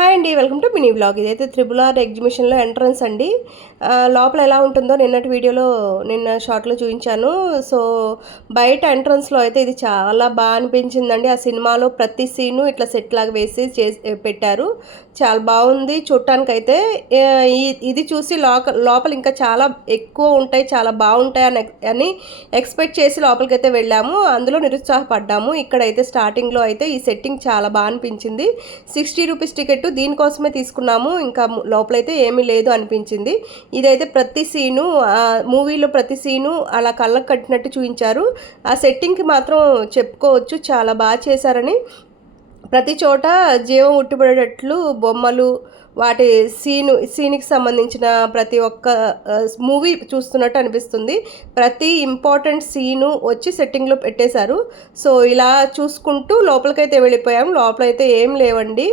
Hi అండి, welcome to mini vlog. ఇదైతే triple R ఎగ్జిబిషన్లో ఎంట్రన్స్ అండి. లోపల ఎలా ఉంటుందో నిన్న షార్ట్లో చూపించాను. సో బయట ఎంట్రన్స్లో అయితే ఇది చాలా బాగా అనిపించిందండి. ఆ సినిమాలో ప్రతి సీను ఇట్లా సెట్ లాగా వేసి పెట్టారు. చాలా బాగుంది చూడటానికైతే. ఇది చూసి లోపల ఇంకా చాలా ఎక్కువ ఉంటాయి, చాలా బాగుంటాయి అని ఎక్స్పెక్ట్ చేసి లోపలికైతే వెళ్ళాము. అందులో నిరుత్సాహపడ్డాము. ఇక్కడైతే స్టార్టింగ్లో అయితే ఈ సెట్టింగ్ చాలా బాగా అనిపించింది. 60 రూపీస్ టికెట్ దీనికోసమే తీసుకున్నాము. ఇంకా లోపలైతే ఏమీ లేదు అనిపించింది. ఇదైతే ప్రతి సీను మూవీలో ప్రతి సీను అలా కళ్ళకు కట్టినట్టు చూపించారు. ఆ సెట్టింగ్కి మాత్రం చెప్పుకోవచ్చు, చాలా బాగా చేశారని. ప్రతి చోట జీవం ఉట్టిపడేటట్లు బొమ్మలు, వాటి సీన్కి సంబంధించిన ప్రతి ఒక్క మూవీ చూస్తున్నట్టు అనిపిస్తుంది. ప్రతి ఇంపార్టెంట్ సీను వచ్చి సెట్టింగ్లో పెట్టేశారు. సో ఇలా చూసుకుంటూ లోపలికైతే వెళ్ళిపోయాం. లోపలైతే ఏం లేవండి.